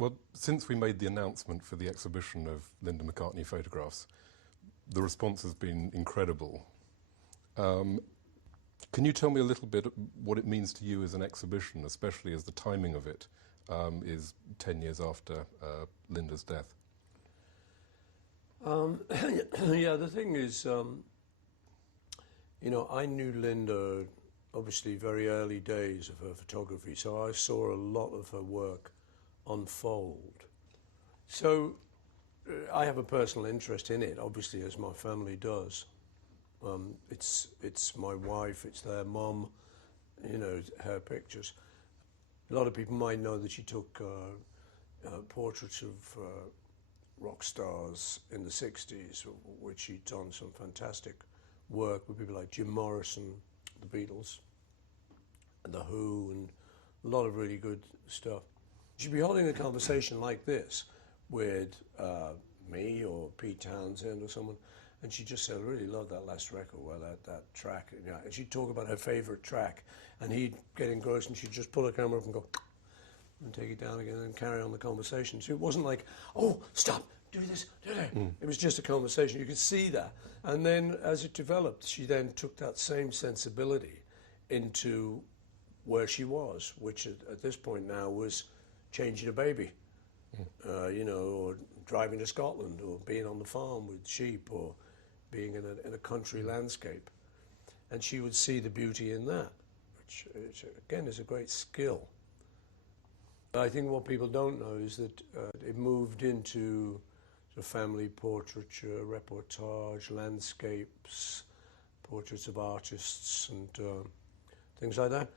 Well, since we made the announcement for the exhibition of Linda McCartney photographs, the response has been incredible. Can you tell me a little bit what it means to you as an exhibition, especially as the timing of it is 10 years after Linda's death? Yeah, the thing is, you know, I knew Linda obviously very early days of her photography, so I saw a lot of her work unfold. So I have a personal interest in it, obviously, as my family does. It's my wife, it's their mum, you know, her pictures. A lot of people might know that she took portraits of rock stars in the 60s, which she'd done some fantastic work with people like Jim Morrison, the Beatles, and The Who, and a lot of really good stuff. She'd be holding a conversation like this with me or Pete Townsend or someone, and she just said, I really love that last record, well, that track. You know, and she'd talk about her favourite track, and he'd get engrossed, and she'd just pull the camera up and go, and take it down again and carry on the conversation. So it wasn't like, oh, stop, do this, do that. It was just a conversation. You could see that. And then as it developed, she then took that same sensibility into where she was, which at this point now was changing a baby, you know, or driving to Scotland, or being on the farm with sheep, or being in a country landscape. And she would see the beauty in that, which again is a great skill. I think what people don't know is that it moved into sort of family portraiture, reportage, landscapes, portraits of artists, and things like that.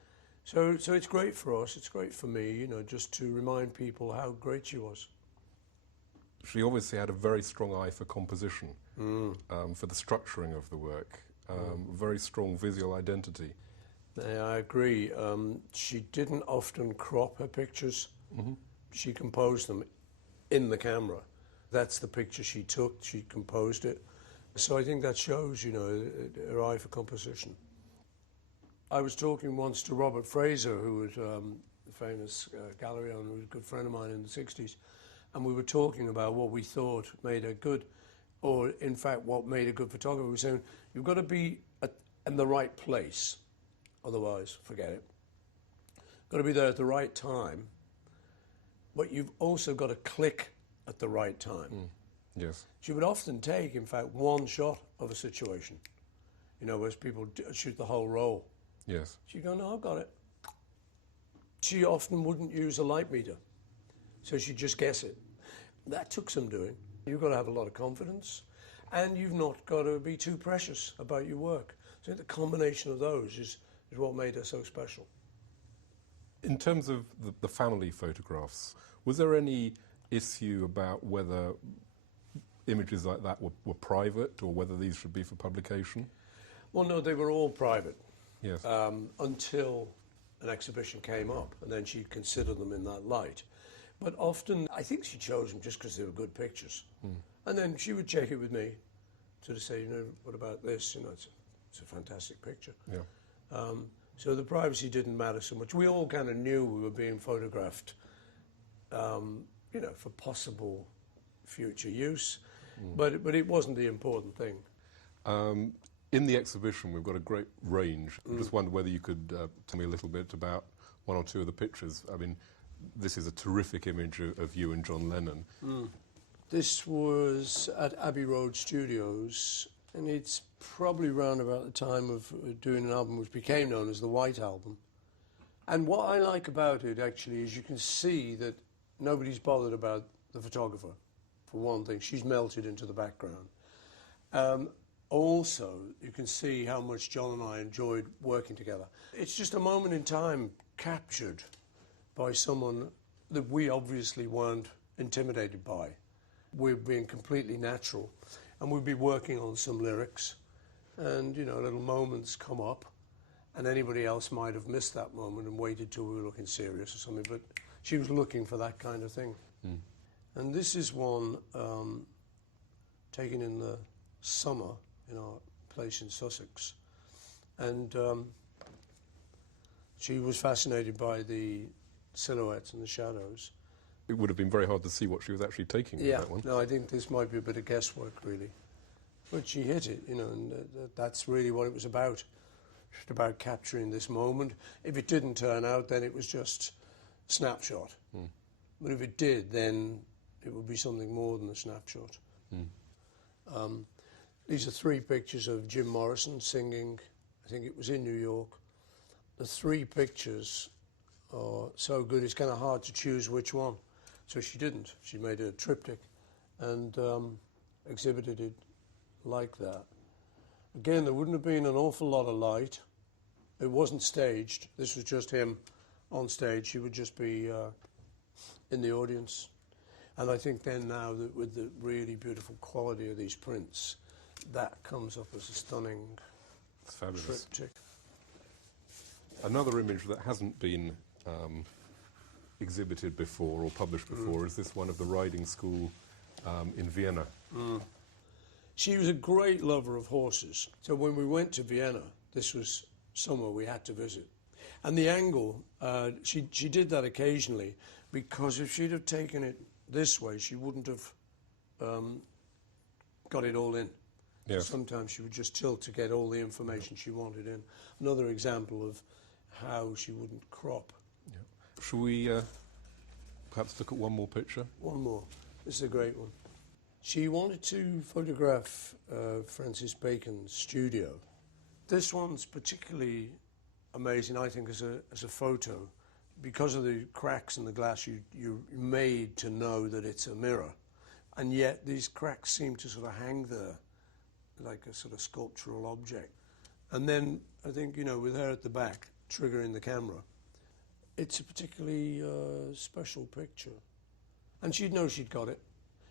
So it's great for us, it's great for me, you know, just to remind people how great she was. She obviously had a very strong eye for composition, for the structuring of the work, very strong visual identity. Yeah, I agree. She didn't often crop her pictures. She composed them in the camera. That's the picture she took, she composed it. So I think that shows, you know, her eye for composition. I was talking once to Robert Fraser, who was the famous gallery owner, who was a good friend of mine in the 60s, and we were talking about what we thought made her good, or in fact what made a good photographer. We were saying, you've got to be in the right place, otherwise forget it. Got to be there at the right time, but you've also got to click at the right time. Yes. She would often take, in fact, one shot of a situation, you know, whereas people shoot the whole roll. Yes. She'd go, no, I've got it. She often wouldn't use a light meter, so she'd just guess it. That took some doing. You've got to have a lot of confidence, and you've not got to be too precious about your work. So the combination of those is what made her so special. In terms of the family photographs, was there any issue about whether images like that were private, or whether these should be for publication? Well, no, they were all private. Yes. Until an exhibition came up, and then she'd consider them in that light. But often, I think she chose them just because they were good pictures. And then she would check it with me, sort of say, you know, what about this? You know, it's a fantastic picture. Yeah. So the privacy didn't matter so much. We all kind of knew we were being photographed, you know, for possible future use, but it wasn't the important thing. In the exhibition, we've got a great range. I just wondered whether you could tell me a little bit about one or two of the pictures. I mean, this is a terrific image of you and John Lennon. This was at Abbey Road Studios, and it's probably round about the time of doing an album which became known as the White Album. And what I like about it, actually, is you can see that nobody's bothered about the photographer, for one thing. She's melted into the background. Also, you can see how much John and I enjoyed working together. It's just a moment in time captured by someone that we obviously weren't intimidated by. We're being completely natural, and we'd be working on some lyrics, and, you know, little moments come up, and anybody else might have missed that moment and waited till we were looking serious or something, but she was looking for that kind of thing. And this is one taken in the summer in our place in Sussex, and she was fascinated by the silhouettes and the shadows, it would have been very hard to see what she was actually taking with that one. No, I think this might be a bit of guesswork, really. But she hit it, you know, and that's really what it was about. Just about capturing this moment. If it didn't turn out, then it was just a snapshot. Mm. But if it did, then it would be something more than a snapshot. Mm. These are 3 pictures of Jim Morrison singing. I think it was in New York. The 3 pictures are so good, it's kind of hard to choose which one. So she didn't. She made a triptych and exhibited it like that. Again, there wouldn't have been an awful lot of light. It wasn't staged. This was just him on stage. She would just be in the audience. And I think then now that with the really beautiful quality of these prints, that comes up as a stunning triptych. Another image that hasn't been exhibited before or published before is this one of the riding school in Vienna. Mm. She was a great lover of horses. So when we went to Vienna, this was somewhere we had to visit. And the angle, she did that occasionally, because if she'd have taken it this way, she wouldn't have got it all in. Yes. So sometimes she would just tilt to get all the information she wanted in. Another example of how she wouldn't crop. Yeah. Shall we perhaps look at one more picture? One more. This is a great one. She wanted to photograph Francis Bacon's studio. This one's particularly amazing, I think, as a photo. Because of the cracks in the glass, you're made to know that it's a mirror. And yet these cracks seem to sort of hang there like a sort of sculptural object. And then I think, you know, with her at the back, triggering the camera, it's a particularly special picture. And she'd know she'd got it.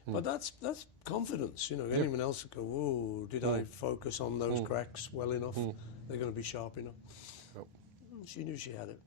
Mm. But that's confidence, you know. Yeah. Anyone else would go, "Oh, did I focus on those cracks well enough? They're going to be sharp enough." Yep. She knew she had it.